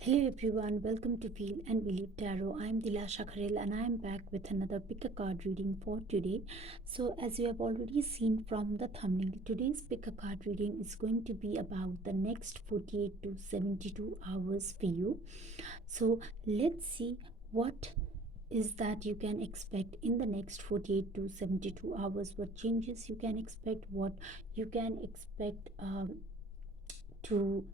Hello everyone, welcome to Feel and Believe Tarot. I am Dilasha Kharel and I am back with another pick a card reading for today. So as you have already seen from the thumbnail, today's pick a card reading is going to be about the next 48 to 72 hours for you. So let's see what is that you can expect in the next 48 to 72 hours, what changes you can expect, what you can expect to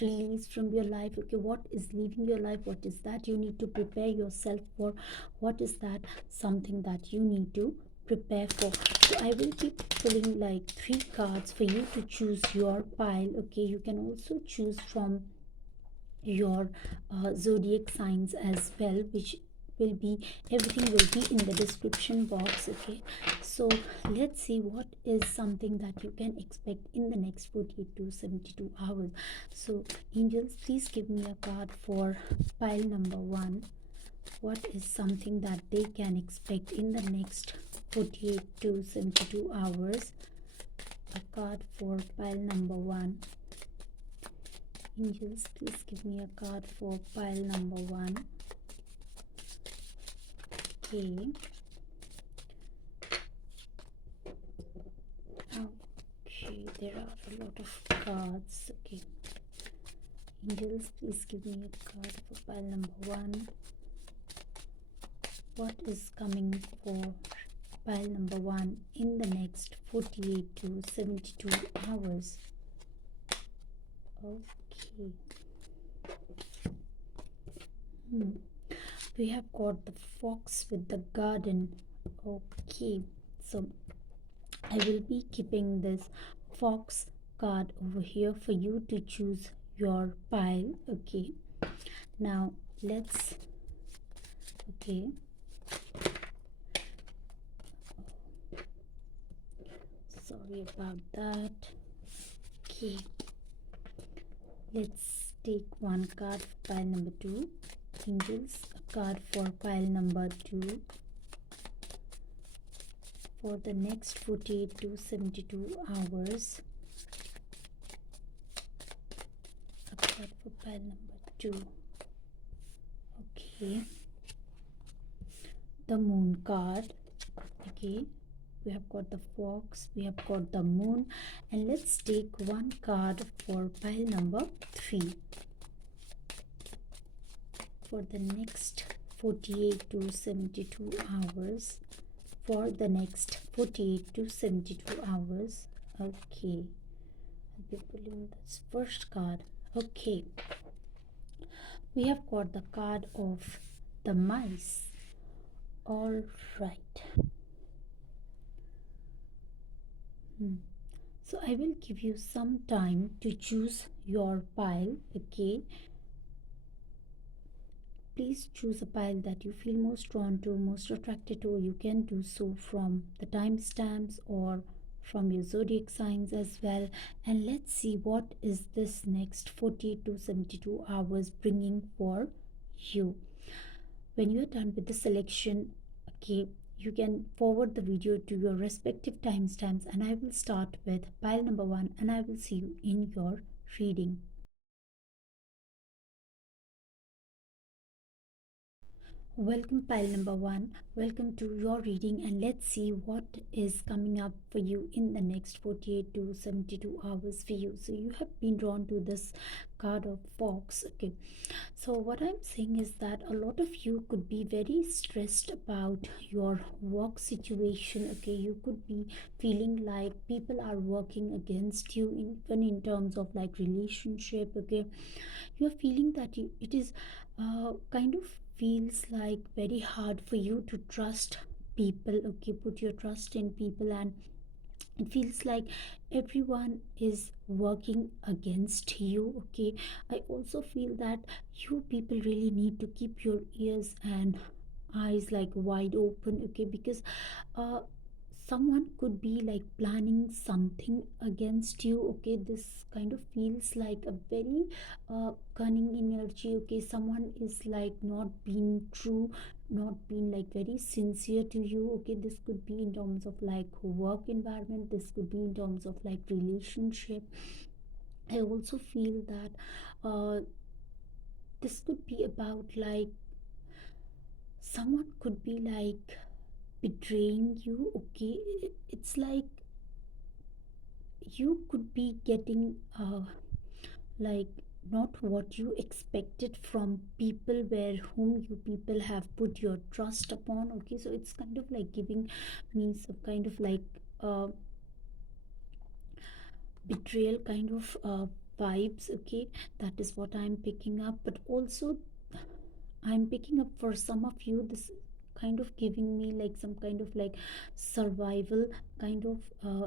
release from your life. Okay, what is leaving your life, what is that you need to prepare yourself for, what is that something that you need to prepare for. So I will keep pulling like 3 cards for you to choose your pile. Okay, you can also choose from your zodiac signs as well, which will be, everything will be in the description box. Okay, so let's see what is something that you can expect in the next 48 to 72 hours. So angels, please give me a card for pile number 1. What is something that they can expect in the next 48 to 72 hours? A card for pile number 1. Angels, please give me a card for pile number 1. Okay. Okay, there are a lot of cards. Okay. Angels, please give me a card for pile number 1. What is coming for pile number 1 in the next 48 to 72 hours? Okay. We have got the fox with the garden. Okay, so I will be keeping this fox card over here for you to choose your pile. Okay, now let's, okay, sorry about that. Okay, let's take one card for pile number 2. Angels, a card for pile number 2 for the next 48 to 72 hours. A card for pile number 2. Okay, the moon card. Okay, we have got the fox, we have got the moon, and let's take one card for pile number 3 for the next 48 to 72 hours. For the next 48 to 72 hours. Okay, I'll be pulling this first card. Okay, we have got the card of the mice. All right. So I will give you some time to choose your pile. Okay, please choose a pile that you feel most drawn to, most attracted to. You can do so from the timestamps or from your zodiac signs as well. And let's see what is this next 40 to 72 hours bringing for you. When you are done with the selection, okay, you can forward the video to your respective timestamps, and I will start with pile number 1 and I will see you in your reading. Welcome pile number 1, welcome to your reading, and let's see what is coming up for you in the next 48 to 72 hours for you. So you have been drawn to this card of fox. Okay, so what I'm saying is that a lot of you could be very stressed about your work situation. Okay, you could be feeling like people are working against you, even in terms of like relationship. Okay, you're feeling that it is kind of feels like very hard for you to trust people. Okay, put your trust in people, and it feels like everyone is working against you. Okay, I also feel that you people really need to keep your ears and eyes like wide open. Okay, because uh someone could be like planning something against you. Okay, this kind of feels like a very cunning energy. Okay, someone is like not being true, not being like very sincere to you. Okay, this could be in terms of like work environment, this could be in terms of like relationship. I also feel that this could be about like someone could be like betraying you. Okay, it's like you could be getting like not what you expected from people where whom you people have put your trust upon. Okay, so it's kind of like giving me some kind of like uh, betrayal kind of vibes. Okay, that is what I'm picking up, but also I'm picking up for some of you this kind of giving me like some kind of like survival kind of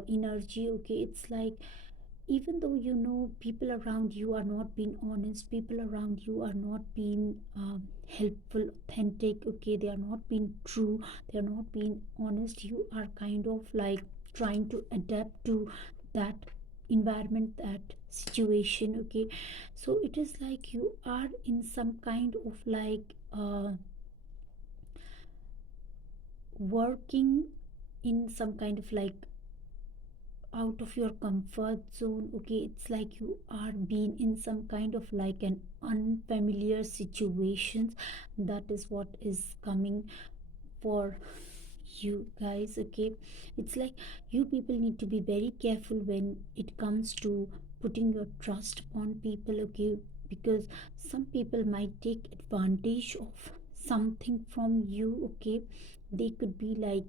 energy. Okay, it's like even though you know people around you are not being honest, people around you are not being helpful, authentic. Okay, they are not being true, they are not being honest, you are kind of like trying to adapt to that environment, that situation. Okay, so it is like you are in some kind of like working in some kind of like out of your comfort zone. Okay, it's like you are being in some kind of like an unfamiliar situations. That is what is coming for you guys. Okay, it's like you people need to be very careful when it comes to putting your trust upon people. Okay, because some people might take advantage of something from you. Okay, they could be like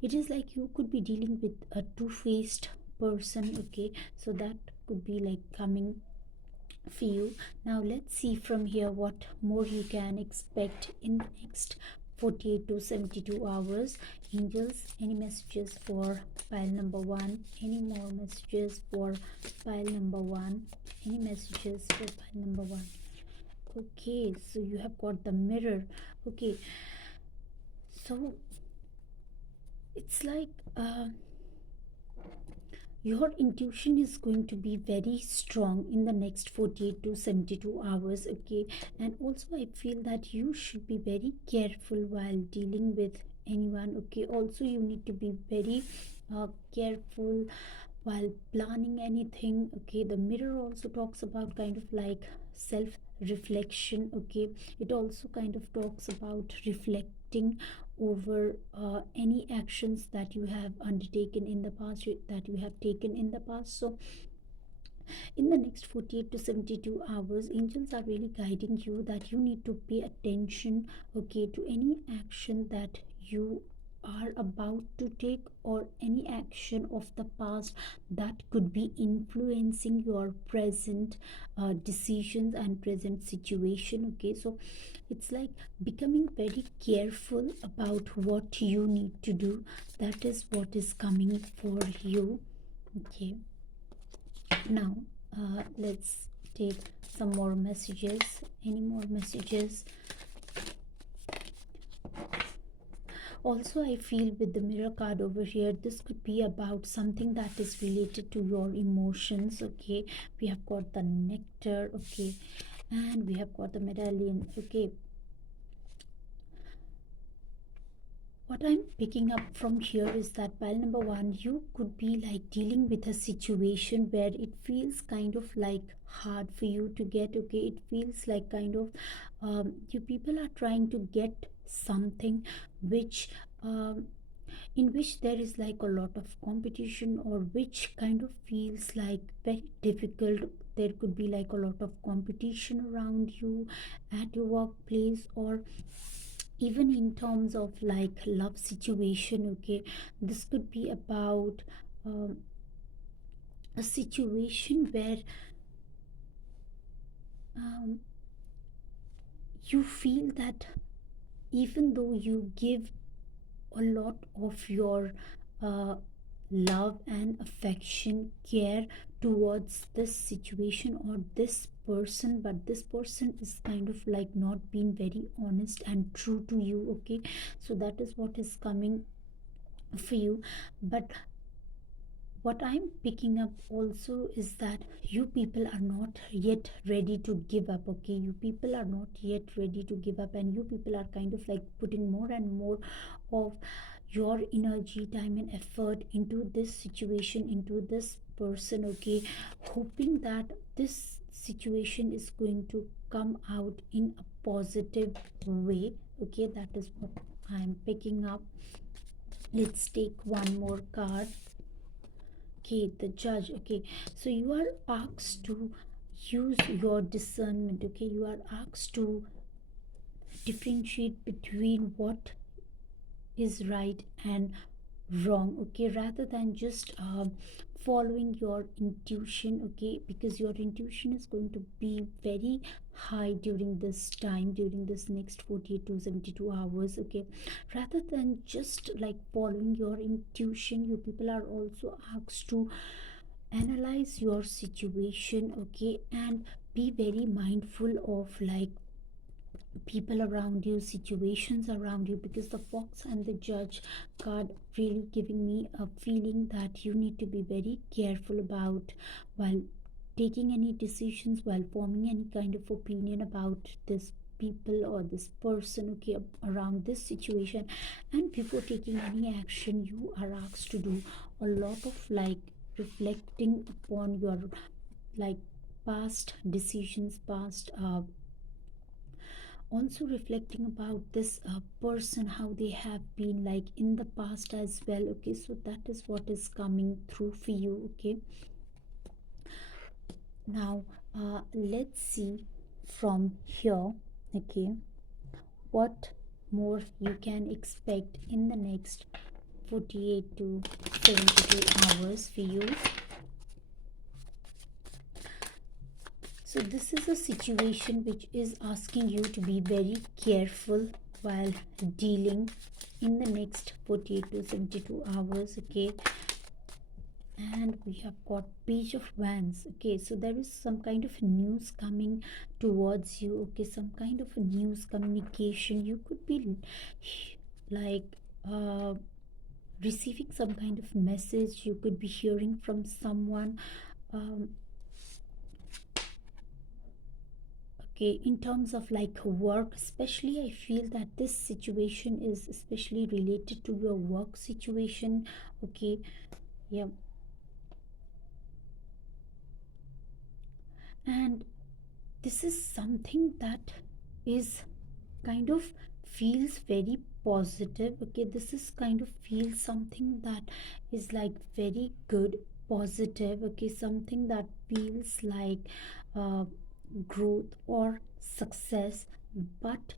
it is like you could be dealing with a two-faced person. Okay, so that could be like coming for you. Now let's see from here what more you can expect in the next 48 to 72 hours. Angels, any messages for pile number one? Any more messages for pile number one? Any messages for pile number one? Okay, so you have got the mirror. Okay, so it's like your intuition is going to be very strong in the next 48 to 72 hours. Okay, and also I feel that you should be very careful while dealing with anyone. Okay, also you need to be very careful while planning anything. Okay, the mirror also talks about kind of like self reflection. Okay, it also kind of talks about reflecting over any actions that you have undertaken in the past, that you have taken in the past. So in the next 48 to 72 hours, angels are really guiding you that you need to pay attention, okay, to any action that you are about to take, or any action of the past that could be influencing your present decisions and present situation. Okay, so it's like becoming very careful about what you need to do. That is what is coming for you. Okay, now let's take some more messages. Any more messages? Also I feel with the mirror card over here, this could be about something that is related to your emotions. Okay, we have got the nectar. Okay, and we have got the medallion. Okay, what I'm picking up from here is that pile number one, you could be like dealing with a situation where it feels kind of like hard for you to get. Okay, it feels like kind of you people are trying to get something which in which there is like a lot of competition, or which kind of feels like very difficult. There could be like a lot of competition around you at your workplace, or even in terms of like love situation. Okay, this could be about a situation where um, you feel that even though you give a lot of your uh, love and affection, care towards this situation or this person, but this person is kind of like not being very honest and true to you. Okay, so that is what is coming for you. But what I'm picking up also is that you people are not yet ready to give up. Okay, you people are not yet ready to give up, and you people are kind of like putting more and more of your energy, time and effort into this situation, into this person. Okay, hoping that this situation is going to come out in a positive way. Okay, that is what I am picking up. Let's take one more card. Okay, the Judge. Okay, so you are asked to use your discernment. Okay, you are asked to differentiate between what is right and wrong. Okay, rather than just following your intuition. Okay, because your intuition is going to be very high during this time, during this next 48 to 72 hours. Okay, rather than just like following your intuition, you people are also asked to analyze your situation. Okay, and be very mindful of like people around you, situations around you, because the Fox and the Judge card really giving me a feeling that you need to be very careful about while taking any decisions, while forming any kind of opinion about this people or this person. Okay, around this situation. And before taking any action, you are asked to do a lot of like reflecting upon your like past decisions, past also reflecting about this person, how they have been like in the past as well. Okay, so that is what is coming through for you. Okay, now let's see from here. Okay, what more you can expect in the next 48 to 72 hours for you. So this is a situation which is asking you to be very careful while dealing in the next 48 to 72 hours. Okay, and we have got Page of Wands. Okay, so there is some kind of news coming towards you. Okay, some kind of news communication. You could be like receiving some kind of message. You could be hearing from someone. Okay, in terms of like work especially, I feel that this situation is especially related to your work situation. Okay, yeah, and this is something that is kind of feels very positive. Okay, this is kind of feels something that is like very good, positive. Okay, something that feels like uh, growth or success. But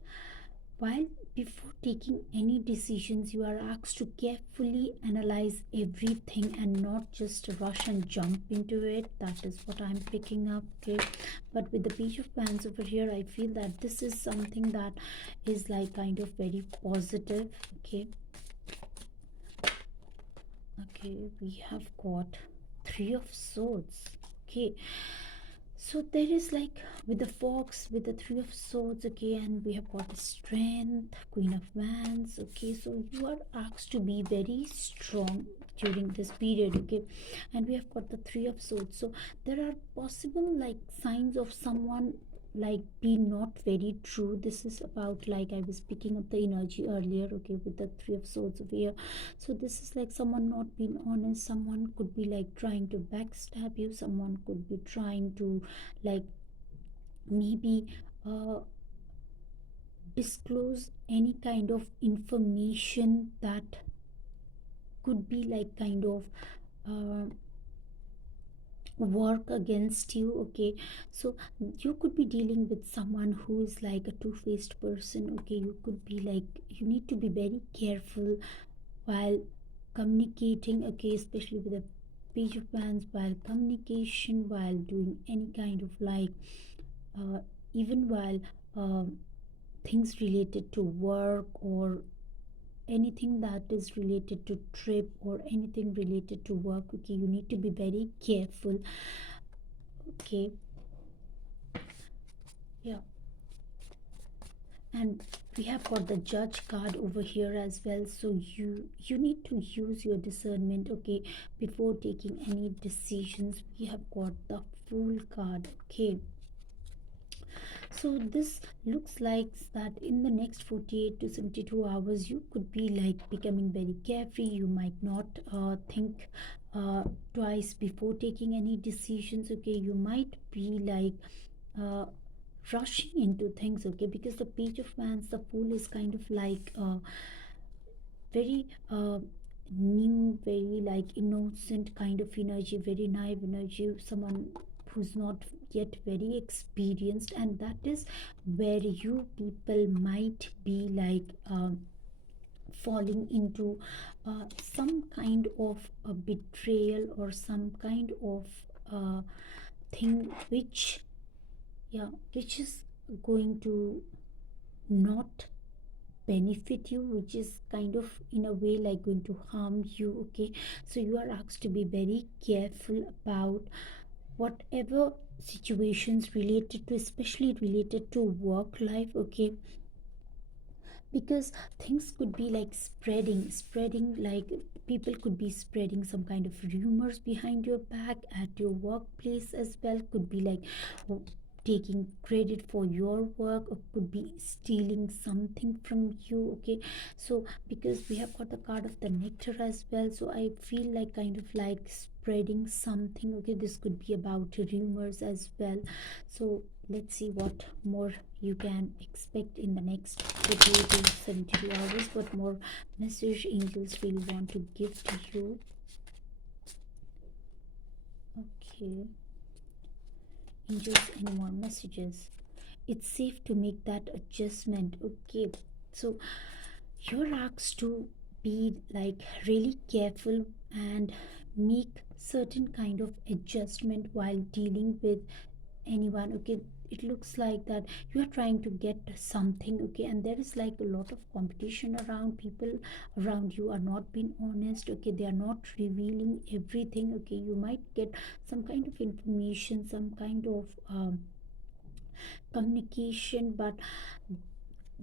while before taking any decisions, you are asked to carefully analyze everything and not just rush and jump into it. That is what I'm picking up. Okay, but with the Page of Wands over here, I feel that this is something that is like kind of very positive. Okay, okay, we have got Three of Swords. Okay, so there is like with the Fox, with the Three of Swords. Okay, and we have got the Strength, Queen of Wands. Okay, so you are asked to be very strong during this period. Okay, and we have got the Three of Swords. So there are possible like signs of someone like be not very true. This is about like I was picking up the energy earlier. Okay, with the Three of Swords over here. So this is like someone not being honest. Someone could be like trying to backstab you. Someone could be trying to like maybe disclose any kind of information that could be like kind of uh, work against you. Okay, so you could be dealing with someone who is like a two-faced person. Okay, you could be like you need to be very careful while communicating. Okay, especially with a Page of Wands, while communication, while doing any kind of like uh, even while things related to work or anything that is related to trip or anything related to work. Okay, you need to be very careful. Okay, yeah, and we have got the Judge card over here as well. So you need to use your discernment. Okay, before taking any decisions. We have got the Fool card. Okay, so this looks like that in the next 48 to 72 hours you could be like becoming very carefree. You might not think twice before taking any decisions. Okay, you might be like uh, rushing into things. Okay, because the page of wands, the fool, is kind of like very new, very like innocent kind of energy, very naive energy, someone who's not yet very experienced, and that is where you people might be like falling into some kind of a betrayal or some kind of thing which, yeah, which is going to not benefit you, which is kind of in a way like going to harm you. Okay, so you are asked to be very careful about whatever situations related to, especially related to work life. Okay, because things could be like spreading like people could be spreading some kind of rumors behind your back at your workplace as well, could be like taking credit for your work, or could be stealing something from you. Okay, so because we have got the card of the nectar as well, so I feel like kind of like spreading something. Okay, this could be about rumors as well. So let's see what more you can expect in the next 48 to 72 hours. What more message angels really want to give to you? Okay, angels, any more messages? It's safe to make that adjustment. Okay, so you're asked to be like really careful and make certain kind of adjustment while dealing with anyone. Okay, it looks like that you are trying to get something. Okay, and there is like a lot of competition around. People around you are not being honest. Okay, they are not revealing everything. Okay, you might get some kind of information, some kind of communication, but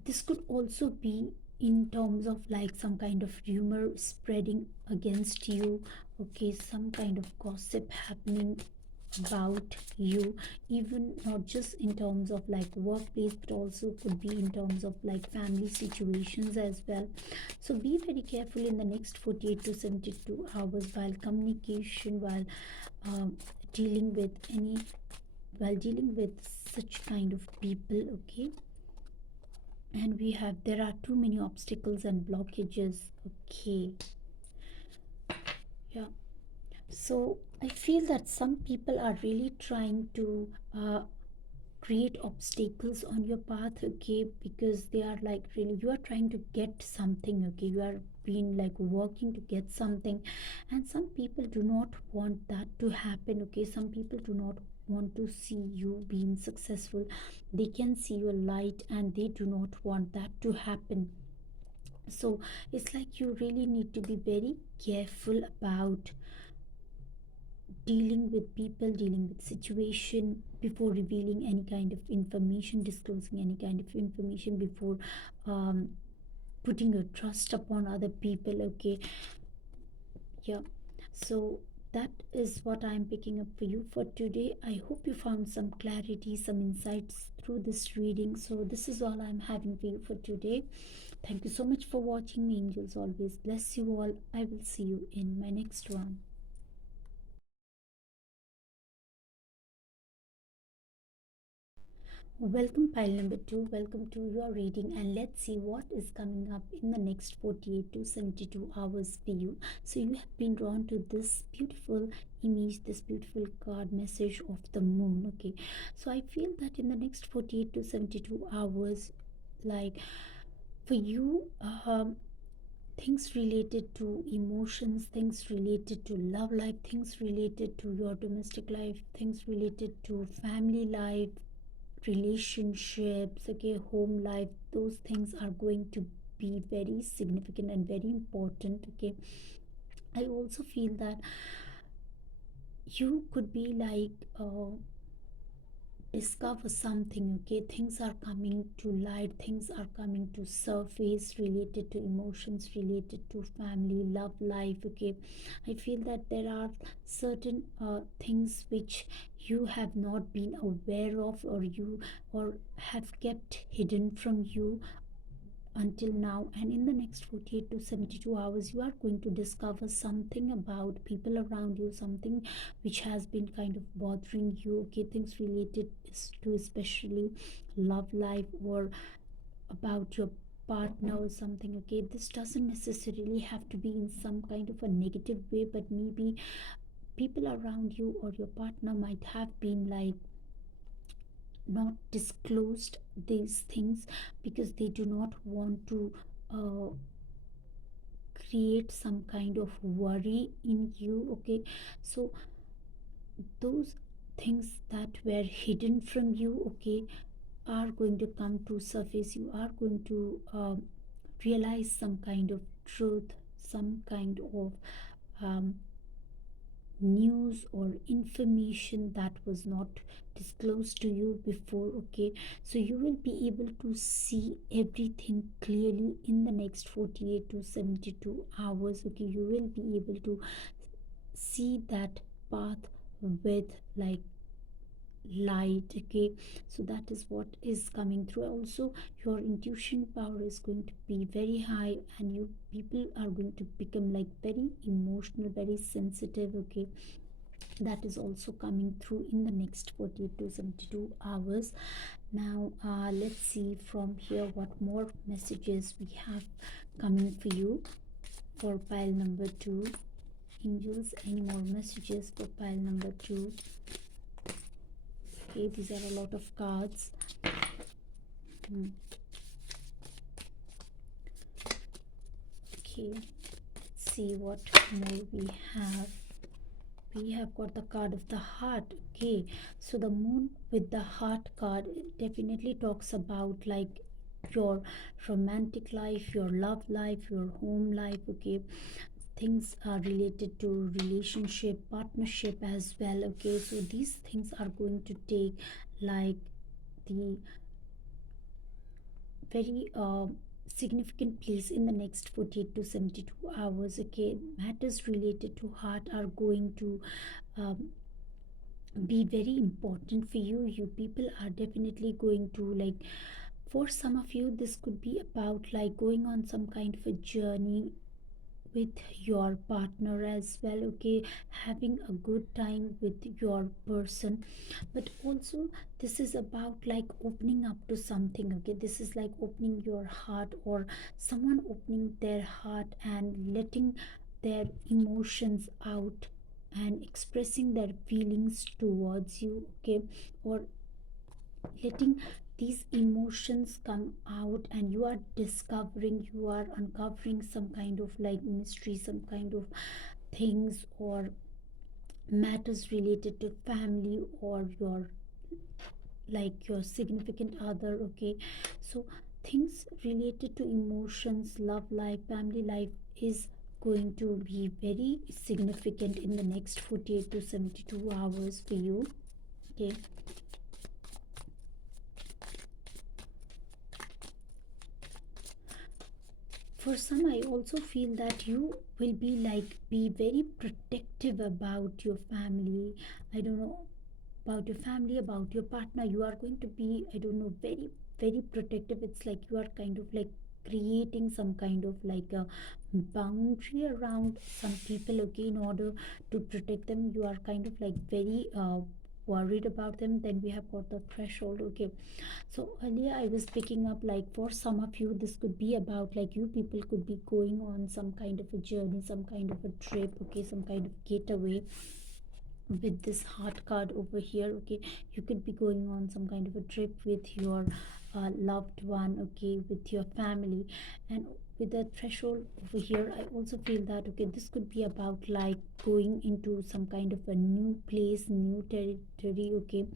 this could also be in terms of like some kind of rumor spreading against you. Okay, some kind of gossip happening about you, even not just in terms of like workplace, but also could be in terms of like family situations as well. So be very careful in the next 48 to 72 hours while communication, while um, dealing with any, while dealing with such kind of people. Okay, and we have, there are too many obstacles and blockages. Okay, yeah, so I feel that some people are really trying to create obstacles on your path. Okay, because they are like really, you are trying to get something. Okay, you are being like working to get something, and some people do not want that to happen. Okay, some people do not want to see you being successful. They can see your light and they do not want that to happen. So it's like you really need to be very careful about dealing with people, dealing with situation before revealing any kind of information, disclosing any kind of information, before um, putting your trust upon other people. Okay, yeah, so that is what I'm picking up for you for today. I hope you found some clarity, some insights through this reading. So this is all I'm having for you for today. Thank you so much for watching me. Angels always bless you all. I will see you in my next one. Welcome, pile number 2. Welcome to your reading, and let's see what is coming up in the next 48 to 72 hours for you. So, you have been drawn to this beautiful image, this beautiful card message of the moon. Okay, so I feel that in the next 48 to 72 hours, like for you, things related to emotions, things related to love life, things related to your domestic life, things related to family life, relationships, okay, home life, those things are going to be very significant and very important. Okay, I also feel that you could be like discover something. Okay, things are coming to light, things are coming to surface related to emotions, related to family, love life. Okay, I feel that there are certain things which you have not been aware of, or you, or have kept hidden from you until now, and in the next 48 to 72 hours you are going to discover something about people around you, something which has been kind of bothering you, okay, things related to especially love life or about your partner or something, okay. This doesn't necessarily have to be in some kind of a negative way, but maybe people around you or your partner might have been like not disclosed these things because they do not want to uh, create some kind of worry in you, okay. So those things that were hidden from you, okay, are going to come to surface. You are going to realize some kind of truth, some kind of um, news or information that was not disclosed to you before, okay. So you will be able to see everything clearly in the next 48 to 72 hours, okay. You will be able to see that path with like light, okay. So that is what is coming through. Also your intuition power is going to be very high, and you people are going to become like very emotional, very sensitive, okay. That is also coming through in the next 48 to 72 hours. Now let's see from here what more messages we have coming for you for pile number 2. Angels, any more messages for pile number 2? Okay, these are a lot of cards. Okay, let's see what more we have. We have got the card of the heart, okay. So the moon with the heart card definitely talks about like your romantic life, your love life, your home life, okay. Things are related to relationship, partnership as well, okay. So these things are going to take like the very significant place in the next 48 to 72 hours, okay. Matters related to heart are going to um, be very important for you. You people are definitely going to like, for some of you this could be about like going on some kind of a journey with your partner as well, okay. Having a good time with your person, but also this is about like opening up to something, okay. This is like opening your heart, or someone opening their heart and letting their emotions out and expressing their feelings towards you, okay. Or letting these emotions come out, and you are discovering, you are uncovering some kind of like mystery, some kind of things or matters related to family or your like your significant other, okay. So things related to emotions, love life, family life is going to be very significant in the next 48 to 72 hours for you, okay. For some, I also feel that you will be like be very protective about your family. I don't know, about your family, about your partner. You are going to be, I don't know, very very protective. It's like you are kind of like creating some kind of like a boundary around some people, okay, in order to protect them. You are kind of like very worried about them. Then we have got the threshold, okay. So earlier I was picking up like for some of you this could be about like you people could be going on some kind of a journey, some kind of a trip, okay, some kind of getaway with this heart card over here, okay. You could be going on some kind of a trip with your loved one, okay, with your family. And with the threshold over here, I also feel that okay, this could be about like going into some kind of a new place, new territory, okay.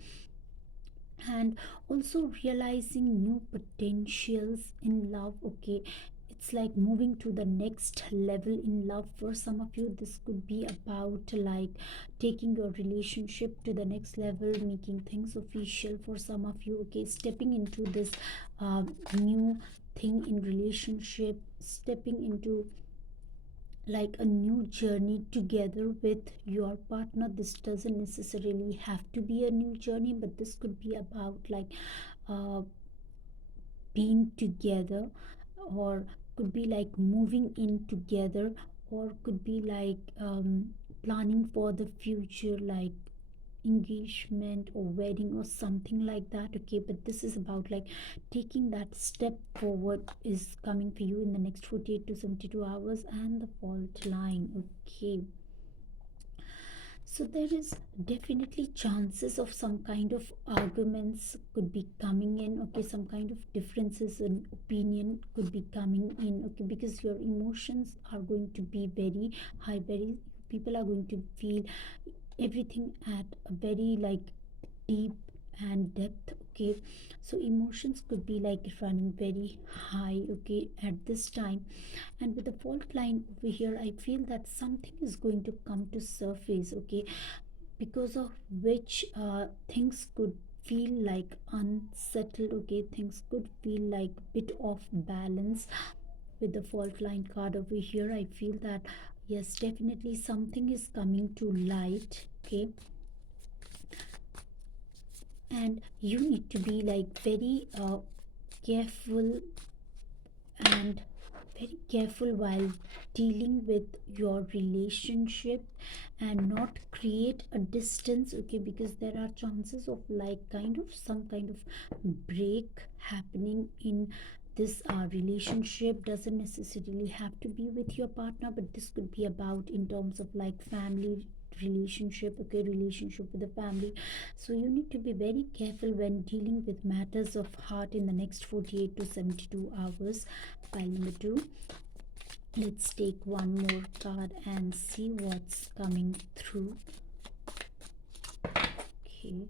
And also realizing new potentials in love, okay. It's like moving to the next level in love. For some of you this could be about like taking your relationship to the next level, making things official. For some of you, okay, stepping into this new thing in relationship, stepping into like a new journey together with your partner. This doesn't necessarily have to be a new journey, but this could be about like uh, being together or could be like moving in together, or could be like planning for the future, like engagement or wedding or something like that. Okay, but this is about like taking that step forward is coming for you in the next 48 to 72 hours. And the fault line. Okay, so there is definitely chances of some kind of arguments could be coming in. Okay, some kind of differences in opinion could be coming in. Okay, because your emotions are going to be very high, very people are going to feel everything at a very like deep and depth. Okay, so emotions could be like running very high, okay, at this time. And with the fault line over here, I feel that something is going to come to surface, okay, because of which things could feel like unsettled. Okay, things could feel like bit off balance. With the fault line card over here, I feel that yes, definitely something is coming to light. Okay, and you need to be like very careful and very careful while dealing with your relationship and not create a distance. Okay, because there are chances of like kind of some kind of break happening in this relationship. Doesn't necessarily have to be with your partner, but this could be about in terms of like family relationship. Okay, relationship with the family. So you need to be very careful when dealing with matters of heart in the next 48 to 72 hours. Pile number 2. Let's take one more card and see what's coming through. Okay.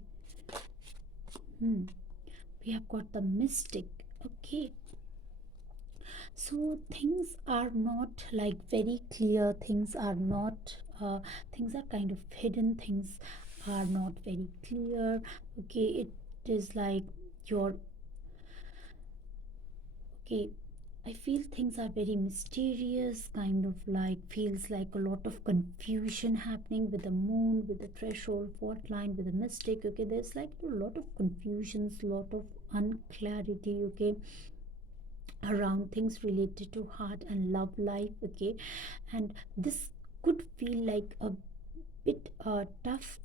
We have got the Mystic. Okay. So things are not like very clear. Things are not. Things are kind of hidden. Things are not very clear. Okay. It is like your. Okay, I feel things are very mysterious, kind of like feels like a lot of confusion happening with the moon, with the threshold, fault line, with the Mystic. Okay, there's like a lot of confusions, lot of unclarity. Okay, around things related to heart and love life. Okay, and this could feel like a bit tough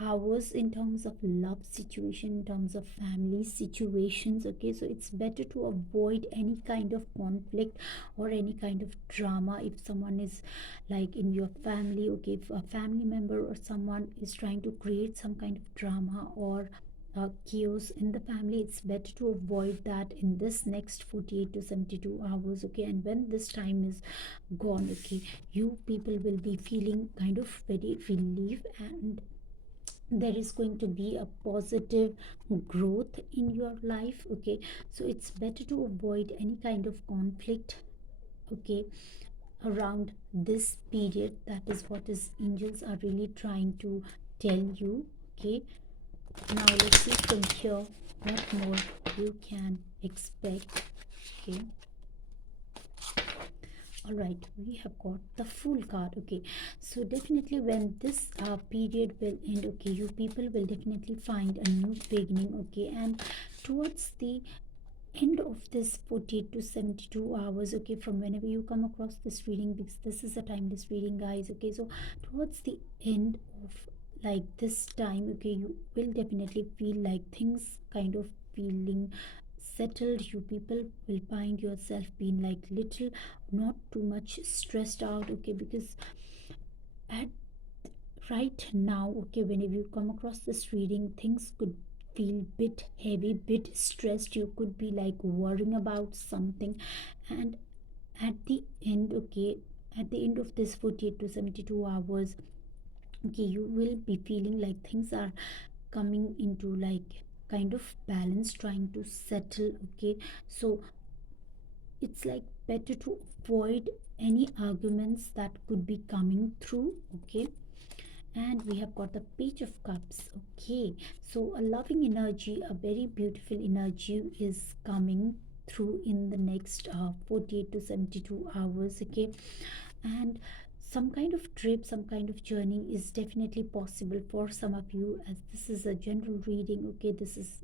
hours in terms of love situation, in terms of family situations. Okay, so it's better to avoid any kind of conflict or any kind of drama if someone is like in your family. Okay, if a family member or someone is trying to create some kind of drama or chaos in the family, it's better to avoid that in this next 48 to 72 hours. Okay, and when this time is gone, okay, you people will be feeling kind of very relief, and there is going to be a positive growth in your life. Okay, so it's better to avoid any kind of conflict. Okay, around this period, that is what is angels are really trying to tell you. Okay, now let's see from here what more you can expect. Okay, all right, we have got the Fool card. Okay, so definitely when this period will end, okay, you people will definitely find a new beginning. Okay, and towards the end of this 48 to 72 hours, okay, from whenever you come across this reading, because this is a timeless reading, guys. Okay, so towards the end of like this time, okay, you will definitely feel like things kind of feeling settled. You people will find yourself being like little not too much stressed out. Okay, because at right now, okay, whenever you come across this reading, things could feel bit heavy, bit stressed. You could be like worrying about something, and at the end, okay, at the end of this 48 to 72 hours, okay, you will be feeling like things are coming into like kind of balance, trying to settle. Okay, so it's like better to avoid any arguments that could be coming through. Okay, and we have got the Page of Cups. Okay, so a loving energy, a very beautiful energy is coming through in the next 48 to 72 hours. Okay, and some kind of trip, some kind of journey is definitely possible for some of you, as this is a general reading. Okay, this is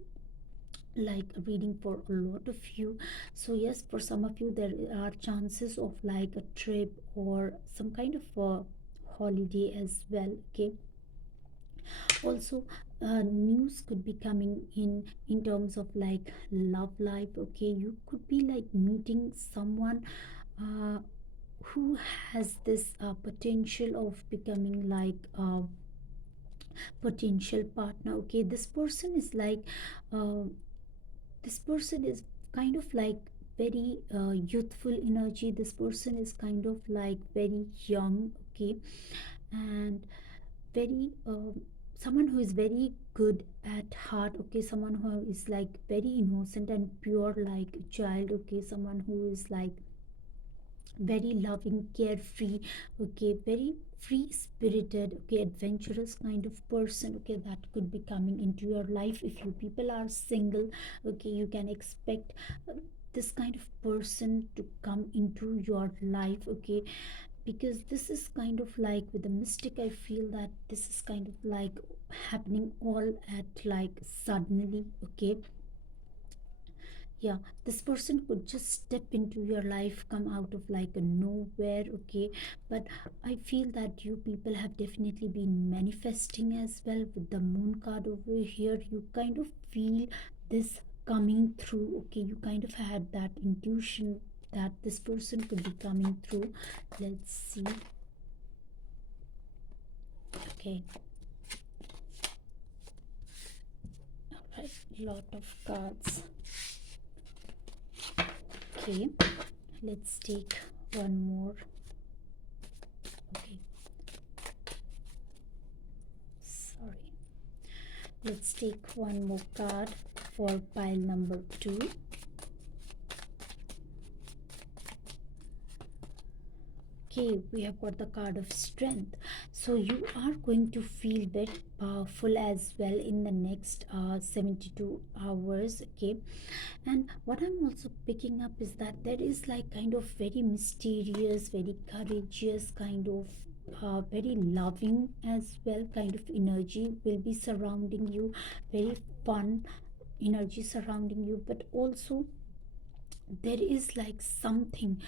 like a reading for a lot of you. So yes, for some of you there are chances of like a trip or some kind of a holiday as well. Okay, also news could be coming in terms of like love life. Okay, you could be like meeting someone uh, who has this potential of becoming like a potential partner. Okay, this person is like uh, this person is kind of like very youthful energy. This person is kind of like very young. Okay, and very someone who is very good at heart. Okay, someone who is like very innocent and pure like a child. Okay, someone who is like very loving, carefree. Okay, very free spirited. Okay, adventurous kind of person. Okay, that could be coming into your life. If you people are single, okay, you can expect this kind of person to come into your life. Okay, because this is kind of like with the mystic, I feel that this is kind of like happening all at like suddenly. Okay, yeah, this person could just step into your life, come out of like a nowhere. Okay, but I feel that you people have definitely been manifesting as well. With the moon card over here, you kind of feel this coming through. Okay, you kind of had that intuition that this person could be coming through. Let's see. Okay, all right, lot of cards. Okay, let's take one more. Okay, sorry, let's take one more card for pile number 2. Okay, we have got the card of strength. So you are going to feel very powerful as well in the next 72 hours. Okay, and what I'm also picking up is that there is like kind of very mysterious, very courageous, kind of very loving as well kind of energy will be surrounding you. Very fun energy surrounding you, but also there is like something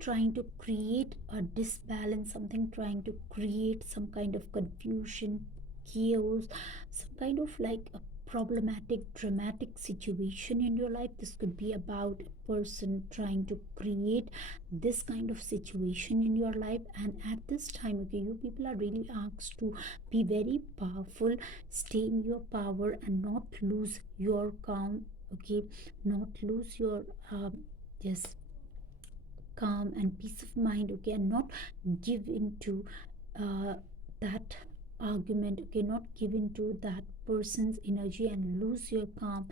trying to create a disbalance, something trying to create some kind of confusion, chaos, some kind of like a problematic dramatic situation in your life. This could be about a person trying to create this kind of situation in your life. And at this time, okay, you people are really asked to be very powerful, stay in your power and not lose your calm. Okay, not lose your yes, calm and peace of mind. Okay, and not give into uh, that argument. Okay, not give into that person's energy and lose your calm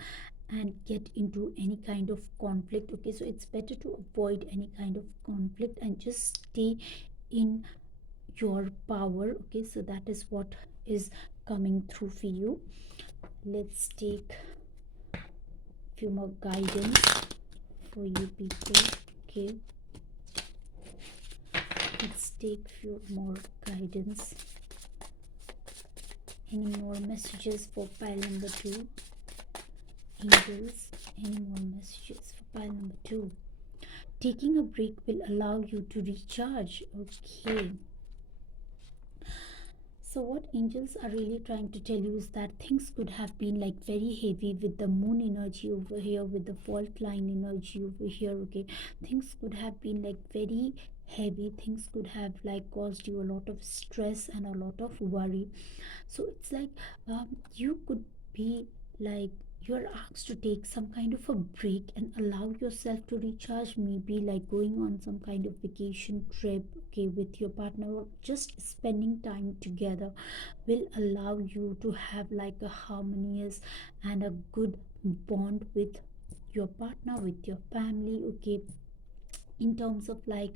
and get into any kind of conflict. Okay, so it's better to avoid any kind of conflict and just stay in your power. Okay, so that is what is coming through for you. Let's take few more guidance for you people. Okay, let's take few more guidance. Any more messages for pile number 2? Angels, any more messages for pile number 2? Taking a break will allow you to recharge. Okay, so what angels are really trying to tell you is that things could have been like very heavy with the moon energy over here, with the fault line energy over here. Okay, things could have been like very heavy, things could have like caused you a lot of stress and a lot of worry. So it's like you could be like you're asked to take some kind of a break and allow yourself to recharge, maybe like going on some kind of vacation trip. Okay, with your partner, or just spending time together will allow you to have like a harmonious and a good bond with your partner, with your family. Okay, in terms of like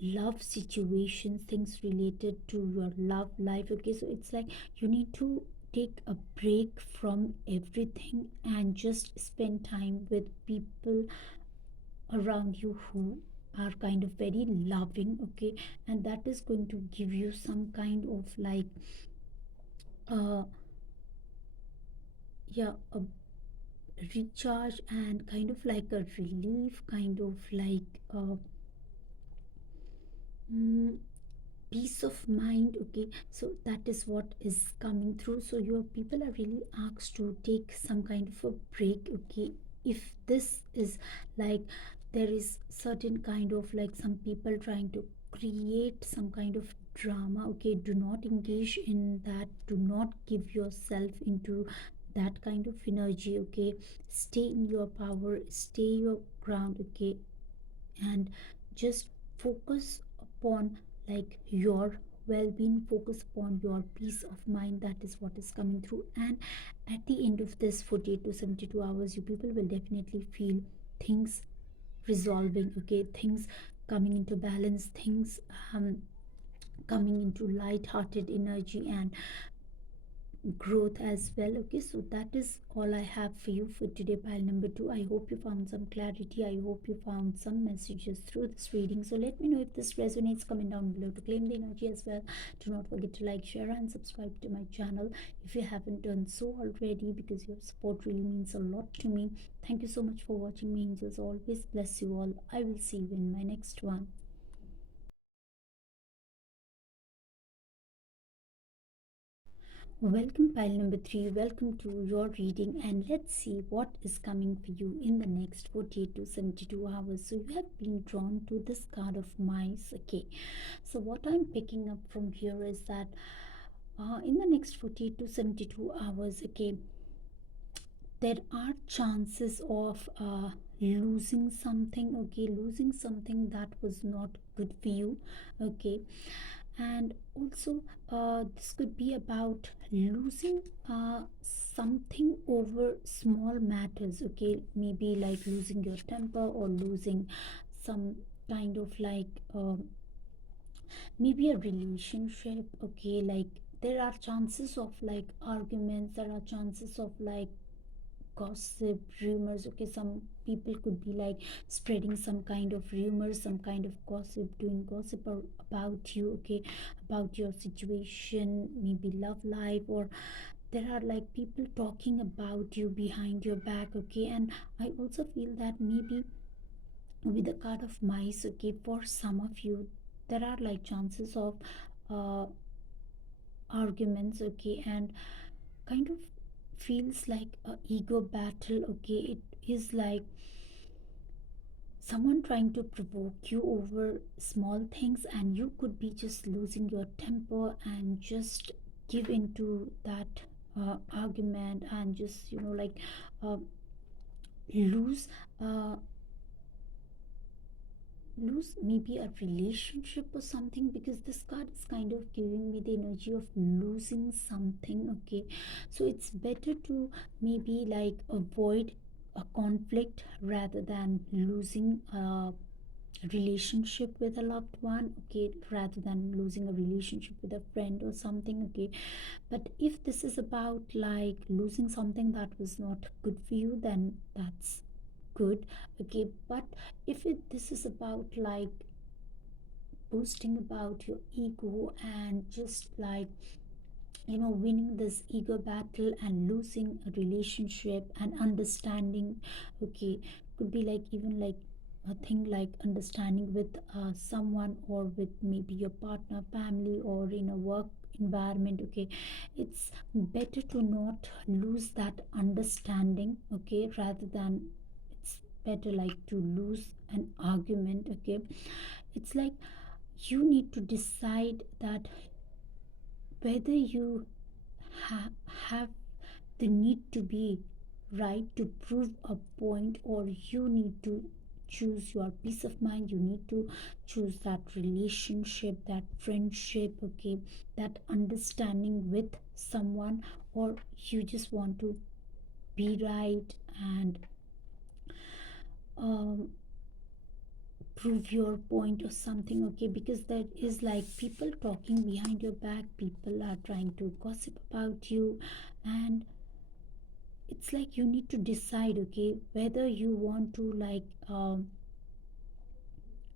love situations, things related to your love life. Okay, so it's like you need to take a break from everything and just spend time with people around you who are kind of very loving. Okay, and that is going to give you some kind of like uh yeah, recharge and kind of like a relief, kind of like mm, peace of mind. Okay, so that is what is coming through. So your people are really asked to take some kind of a break. Okay, if this is like there is certain kind of like some people trying to create some kind of drama, okay, do not engage in that, do not give yourself into that kind of energy. Okay, stay in your power, stay your ground. Okay, and just focus upon like your well-being, focus upon your peace of mind. That is what is coming through. And at the end of this 48 to 72 hours, you people will definitely feel things resolving. Okay, things coming into balance, things coming into light-hearted energy and growth as well. Okay, so that is all I have for you for today, pile number 2. I hope you found some clarity, I hope you found some messages through this reading. So let me know if this resonates, comment down below to claim the energy as well. Do not forget to like, share and subscribe to my channel if you haven't done so already, because your support really means a lot to me. Thank you so much for watching me. Angels always bless you all. I will see you in my next one. Welcome, pile number 3. Welcome to your reading, and let's see what is coming for you in the next 48 to 72 hours. So, you have been drawn to this card of mice. Okay, so what I'm picking up from here is that in the next 48 to 72 hours, okay, there are chances of losing something. Okay, losing something that was not good for you. Okay, and also this could be about losing something over small matters. Okay, maybe like losing your temper or losing some kind of like maybe a relationship. Okay, like there are chances of like arguments, there are chances of like gossip, rumors. Okay, some people could be like spreading some kind of rumors, some kind of gossip, doing gossip about you. Okay, about your situation, maybe love life, or there are like people talking about you behind your back. Okay, and I also feel that maybe with the card of mice, okay, for some of you there are like chances of uh arguments. Okay, and kind of feels like a ego battle. Okay, it is like someone trying to provoke you over small things, and you could be just losing your temper and just give into that argument, and just like uh, lose uh, lose maybe a relationship or something, because this card is kind of giving me the energy of losing something. Okay, so it's better to maybe like avoid a conflict rather than losing a relationship with a loved one. Okay, rather than losing a relationship with a friend or something. Okay, but if this is about like losing something that was not good for you, then that's good. Okay, but if this is about like boasting about your ego and just like winning this ego battle and losing a relationship and understanding. Okay, could be like even like a thing like understanding with someone, or with maybe your partner, family, or in a work environment. Okay, it's better to not lose that understanding. Okay, rather than it's better like to lose an argument. Okay, it's like you need to decide that whether you have the need to be right to prove a point, or you need to choose your peace of mind, you need to choose that relationship, that friendship. Okay, that understanding with someone, or you just want to be right and um, prove your point or something. Okay, because there is like people talking behind your back, people are trying to gossip about you, and it's like you need to decide. Okay, whether you want to like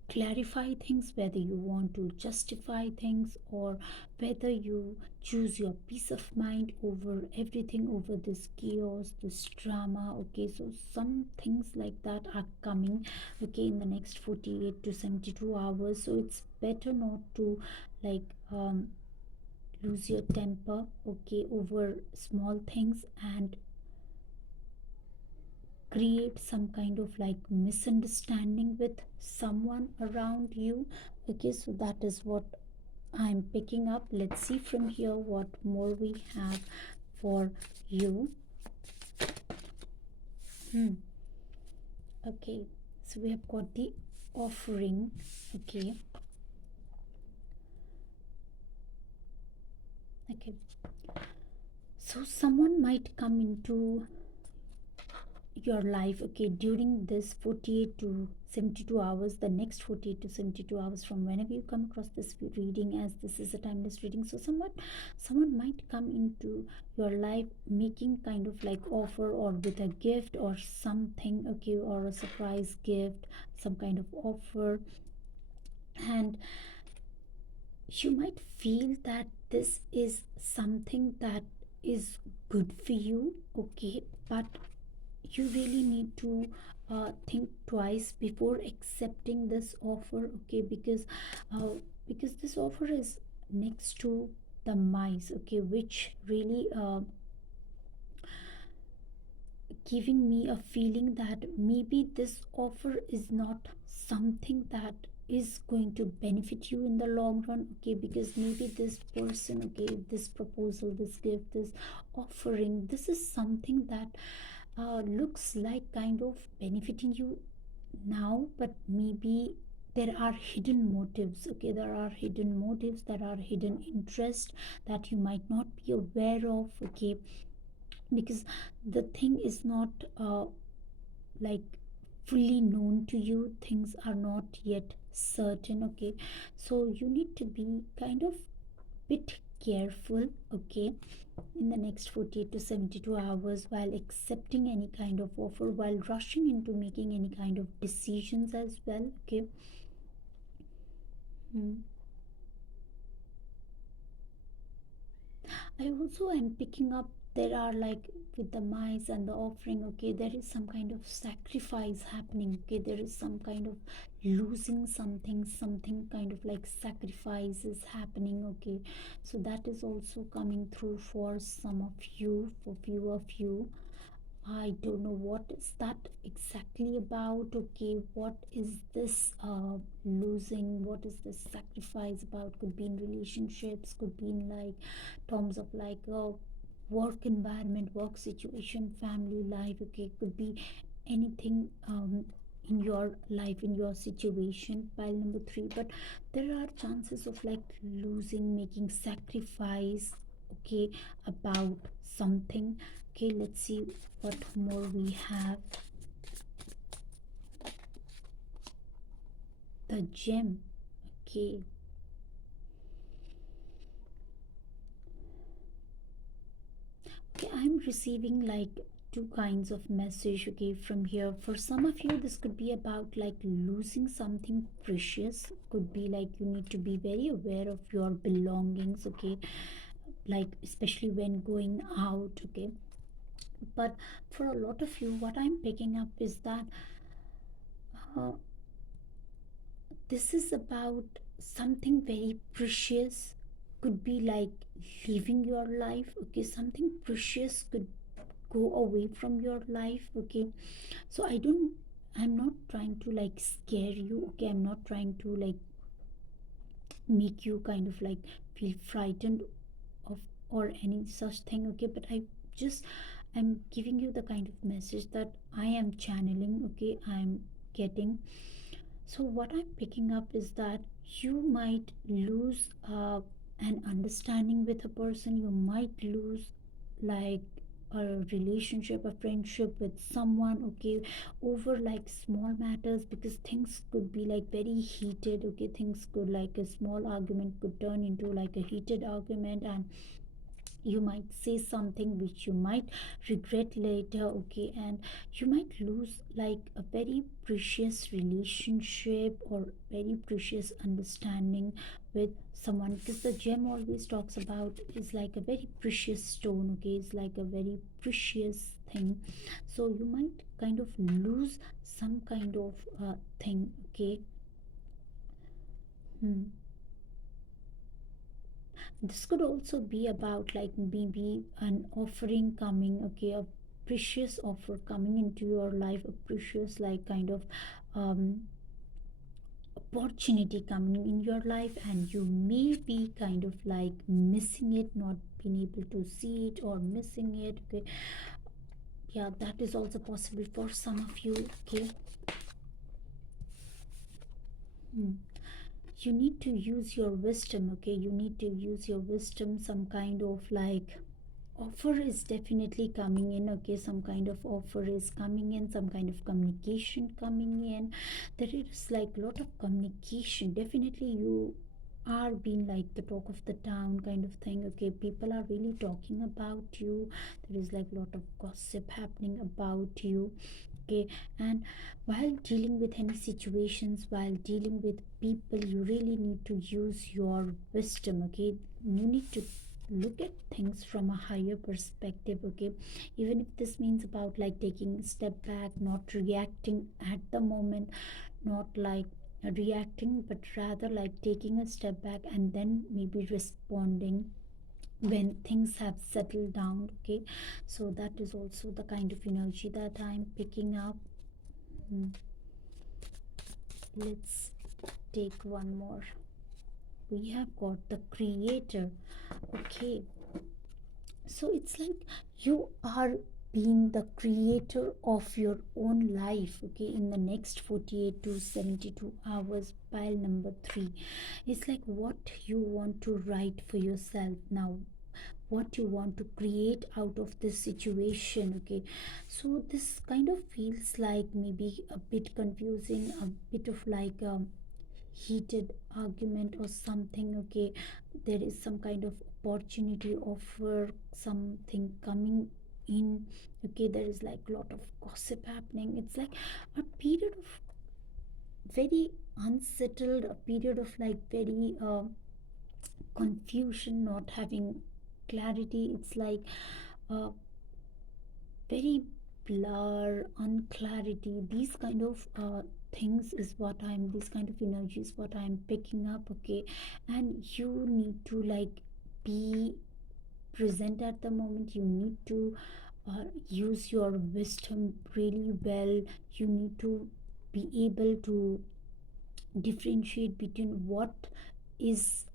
clarify things, whether you want to justify things, or whether you choose your peace of mind over everything, over this chaos, this drama. Okay, so some things like that are coming, okay, in the next 48 to 72 hours. So it's better not to like lose your temper, okay, over small things and create some kind of like misunderstanding with someone around you. Okay, so that is what I'm picking up. Let's see from here what more we have for you. Okay, so we have got the offering. Okay, okay, so someone might come into your life, okay, during this 48 to 72 hours, the next 48 to 72 hours from whenever you come across this reading, as this is a timeless reading. So someone might come into your life making kind of like offer, or with a gift or something, okay, or a surprise gift, some kind of offer. And you might feel that this is something that is good for you, okay, but you really need to think twice before accepting this offer, okay, because this offer is next to the mice, okay, which really giving me a feeling that maybe this offer is not something that is going to benefit you in the long run, okay, because maybe this person, okay, this proposal, this gift, this offering, this is something that looks like kind of benefiting you now, but maybe there are hidden motives, okay, there are hidden motives, there are hidden interests that you might not be aware of, okay, because the thing is not like fully known to you, things are not yet certain, okay, so you need to be kind of bit careful, okay, in the next 48 to 72 hours while accepting any kind of offer, while rushing into making any kind of decisions as well, okay. Hmm. I also am picking up, there are like with the mice and the offering, okay, there is some kind of sacrifice happening, okay, there is some kind of losing something, something kind of like sacrifice is happening, okay, so that is also coming through for some of you, for few of you. I don't know what is that exactly about. Okay, what is this losing? What is this sacrifice about? Could be in relationships, could be in like terms of like a work environment, work situation, family life. Okay, could be anything in your life, in your situation. Pile number three, but there are chances of like losing, making sacrifice. Okay, about something. Okay, let's see what more we have. The gem. Okay, okay, I'm receiving like two kinds of message, okay, from here. For some of you, this could be about like losing something precious, could be like you need to be very aware of your belongings, okay, like especially when going out, okay. But for a lot of you, what I'm picking up is that uh, this is about something very precious, could be like leaving your life, okay, something precious could go away from your life, okay. So I'm not trying to like scare you, okay, I'm not trying to like make you kind of like feel frightened of or any such thing, okay, but just I'm giving you the kind of message that I am channeling, okay, I'm getting. So what I'm picking up is that you might lose an understanding with a person, you might lose like a relationship, a friendship with someone, okay, over like small matters, because things could be like very heated, okay, things could like a small argument could turn into like a heated argument, and You might say something which you might regret later, okay, and you might lose like a very precious relationship or very precious understanding with someone, because the gem always talks about is like a very precious stone, okay, it's like a very precious thing. So you might kind of lose some kind of thing, okay. Hmm. This could also be about like maybe an offering coming, okay, a precious offer coming into your life, a precious like kind of um, opportunity coming in your life, and you may be kind of like missing it, not being able to see it or missing it, okay. Yeah, that is also possible for some of you, okay. Hmm. You need to use your wisdom, okay, you need to use your wisdom. Some kind of like offer is definitely coming in, okay, some kind of offer is coming in, some kind of communication coming in. There is like a lot of communication, definitely you are being like the talk of the town kind of thing, okay, people are really talking about you. There is like a lot of gossip happening about you, okay. And while dealing with any situations, while dealing with people, you really need to use your wisdom, okay. You need to look at things from a higher perspective, okay, even if this means about like taking a step back, not reacting at the moment, not like reacting, but rather like taking a step back and then maybe responding when things have settled down, okay. So that is also the kind of energy that I'm picking up. Hmm. Let's take one more. We have got the creator, okay. So it's like you are being the creator of your own life, okay, in the next 48 to 72 hours. Pile number 3, it's like what you want to write for yourself now, what you want to create out of this situation, okay. So this kind of feels like maybe a bit confusing, a bit of like heated argument or something, okay. There is some kind of opportunity offer, something coming in, okay. There is like a lot of gossip happening. It's like a period of very unsettled, a period of like very confusion, not having clarity. It's like uh, very blur, unclarity, these kind of things is what I'm, this kind of energy is what I'm picking up, okay. And you need to like be present at the moment. You need to use your wisdom really well. You need to be able to differentiate between what is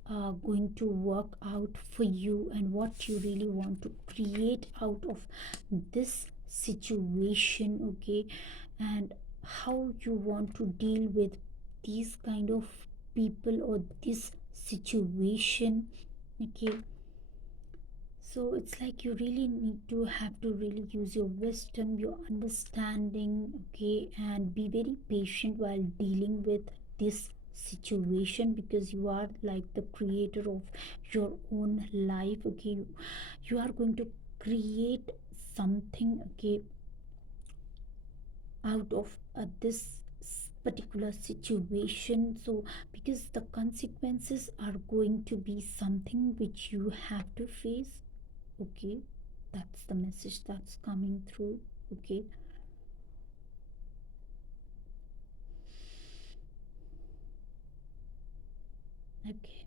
going to work out for you and what you really want to create out of this situation, okay. And how you want to deal with these kind of people or this situation, okay. So it's like you really need to have to really use your wisdom, your understanding, okay, and be very patient while dealing with this situation, because you are like the creator of your own life, okay. You are going to create something, okay, out of this particular situation. So because the consequences are going to be something which you have to face, okay. That's the message that's coming through, okay. Okay,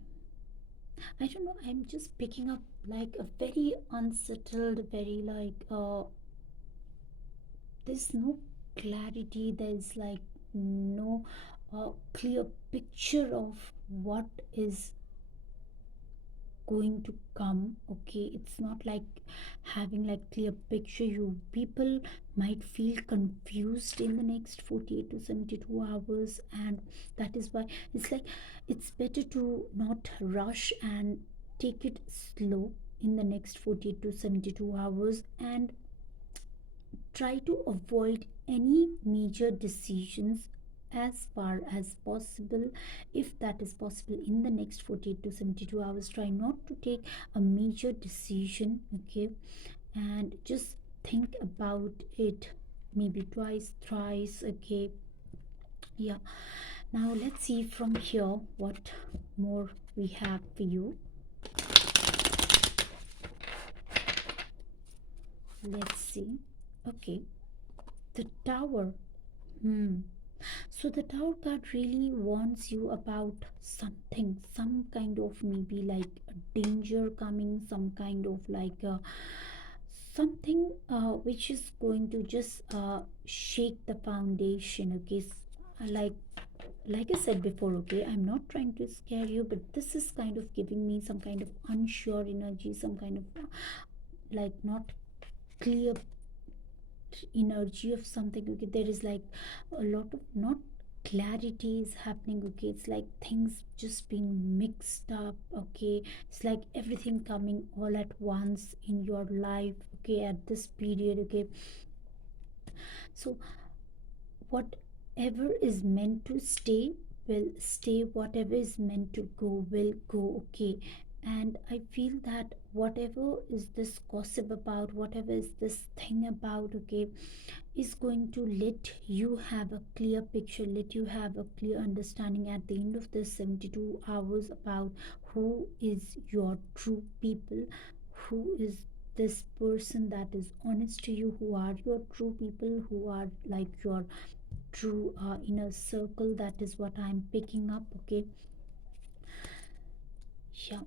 I don't know, I'm just picking up like a very unsettled, very like there's no clarity, there's like no clear picture of what is going to come, okay. It's not like having like clear picture. You people might feel confused in the next 48 to 72 hours, and that is why it's like it's better to not rush and take it slow in the next 48 to 72 hours, and try to avoid any major decisions as far as possible, if that is possible, in the next 48 to 72 hours. Try not to take a major decision, okay, and just think about it maybe twice, thrice, okay. Yeah, now let's see from here what more we have for you. Let's see. Okay, the Tower. So the Tower card really warns you about something, some kind of maybe like a danger coming, some kind of like something which is going to just shake the foundation. Okay, like I said before, okay, I'm not trying to scare you, but this is kind of giving me some kind of unsure energy, some kind of like not clear energy of something. Okay, there is like a lot of not clarity is happening. Okay, it's like things just being mixed up. Okay, it's like everything coming all at once in your life, okay, at this period. Okay, so whatever is meant to stay will stay, whatever is meant to go will go, okay. And I feel that whatever is this gossip about, whatever is this thing about, okay, is going to let you have a clear picture, let you have a clear understanding at the end of this 72 hours about who is your true people, who is this person that is honest to you, who are your true people, who are like your true inner circle. That is what I'm picking up, okay. Yeah,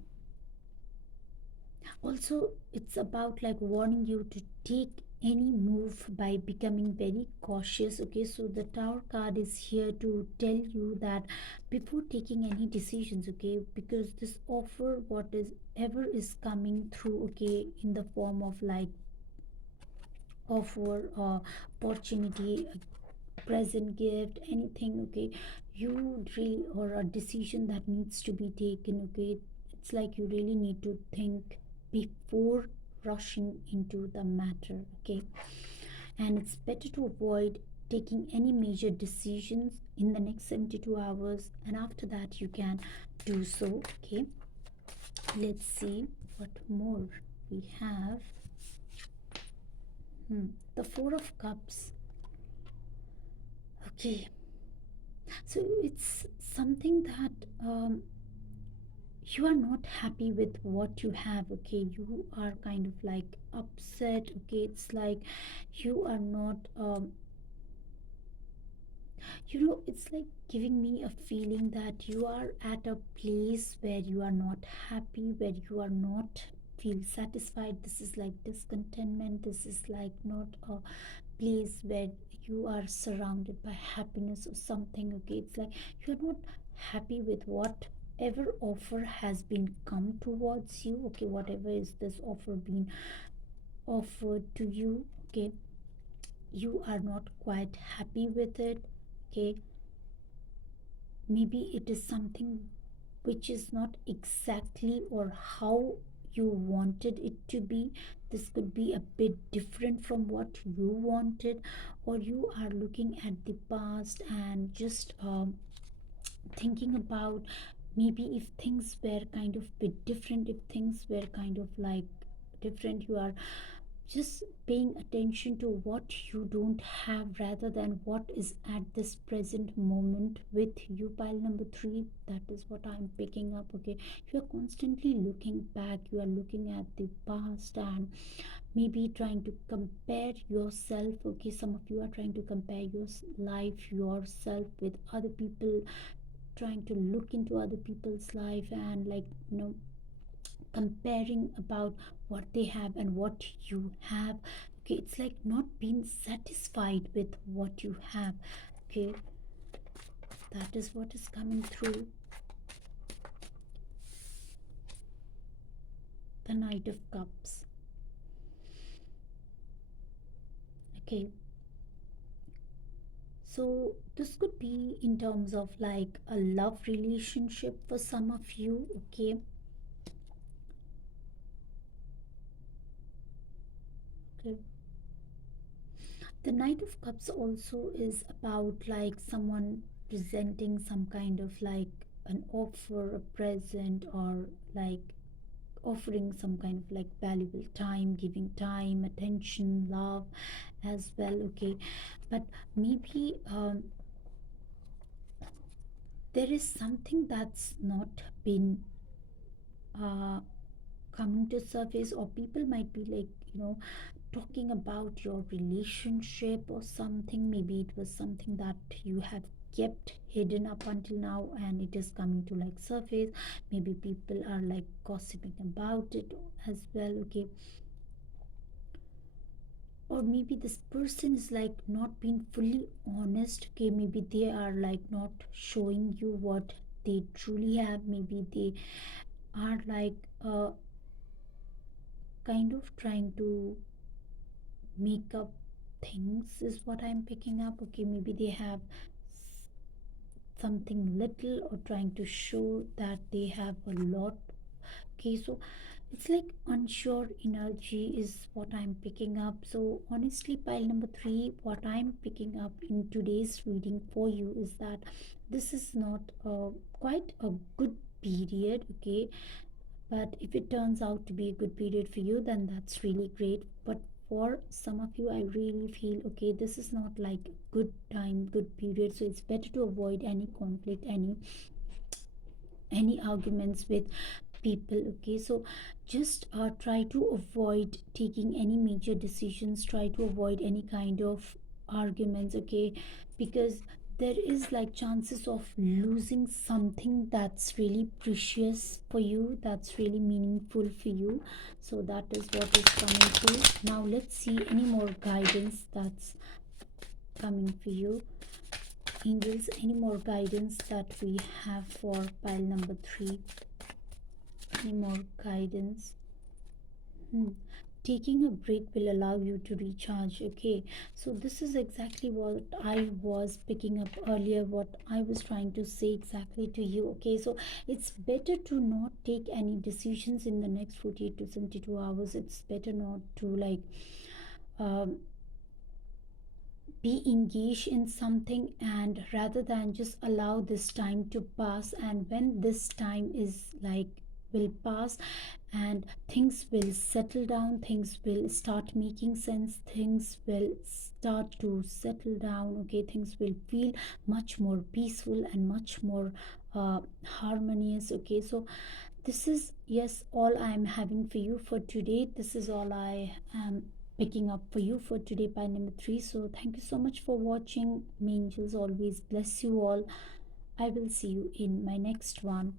also it's about like warning you to take any move by becoming very cautious, okay. So the Tower card is here to tell you that before taking any decisions, okay, because this offer, what is ever is coming through, okay, in the form of like offer or opportunity, present gift, anything, okay, you really, or a decision that needs to be taken, okay, it's like you really need to think before rushing into the matter, okay. And it's better to avoid taking any major decisions in the next 72 hours, and after that you can do so, okay. Let's see what more we have. The Four of Cups. Okay, so it's something that you are not happy with what you have, okay. You are kind of like upset, okay. It's like you are not it's like giving me a feeling that you are at a place where you are not happy, where you are not feel satisfied. This is like discontentment. This is like not a place where you are surrounded by happiness or something, okay. It's like you're not happy with whatever offer has been come towards you, okay. Whatever is this offer being offered to you, okay, you are not quite happy with it, okay. Maybe it is something which is not exactly or how you wanted it to be. This could be a bit different from what you wanted, or you are looking at the past and just thinking about maybe if things were kind of bit different, if things were kind of like different, you are just paying attention to what you don't have rather than what is at this present moment with you. Pile number 3, that is what I'm picking up, okay. You are constantly looking back, you are looking at the past and maybe trying to compare yourself, okay. Some of you are trying to compare your life, yourself with other people, trying to look into other people's life and like comparing about what they have and what you have, okay. It's like not being satisfied with what you have, okay. That is what is coming through. The Knight of Cups, okay. So this could be in terms of like a love relationship for some of you, okay. Okay, The Knight of Cups also is about like someone presenting some kind of like an offer, a present, or like offering some kind of like valuable time, giving time, attention, love as well. Okay, but maybe there is something that's not been uh, coming to surface, or people might be like, talking about your relationship or something. Maybe it was something that you have kept hidden up until now and it is coming to like surface. Maybe people are like gossiping about it as well. Okay, or maybe this person is like not being fully honest. Okay, maybe they are like not showing you what they truly have. Maybe they are like kind of trying to make up things, is what I'm picking up. Okay, maybe they have something little or trying to show that they have a lot. Okay, so it's like unsure energy is what I'm picking up. So honestly, pile number 3, what I'm picking up in today's reading for you is that this is not quite a good period. Okay, but if it turns out to be a good period for you, then that's really great. But for some of you, I really feel okay, this is not like good time, good period. So it's better to avoid any conflict, any arguments with people. Okay, so just try to avoid taking any major decisions, try to avoid any kind of arguments. Okay, because there is like chances of losing something that's really precious for you, that's really meaningful for you. So that is what is coming through. Now let's see any more guidance that's coming for you. Angels, any more guidance that we have for pile number 3? Any more guidance? Taking a break will allow you to recharge. Okay, so this is exactly what I was picking up earlier, what I was trying to say exactly to you. Okay, so it's better to not take any decisions in the next 48 to 72 hours. It's better not to like um, be engaged in something, and rather than just allow this time to pass. And when this time is like will pass and things will settle down, things will start making sense, things will start to settle down. Okay, things will feel much more peaceful and much more harmonious. Okay, so this is, yes, all I am having for you for today. This is all I am picking up for you for today by number 3. So thank you so much for watching. May angels always bless you all. I will see you in my next one.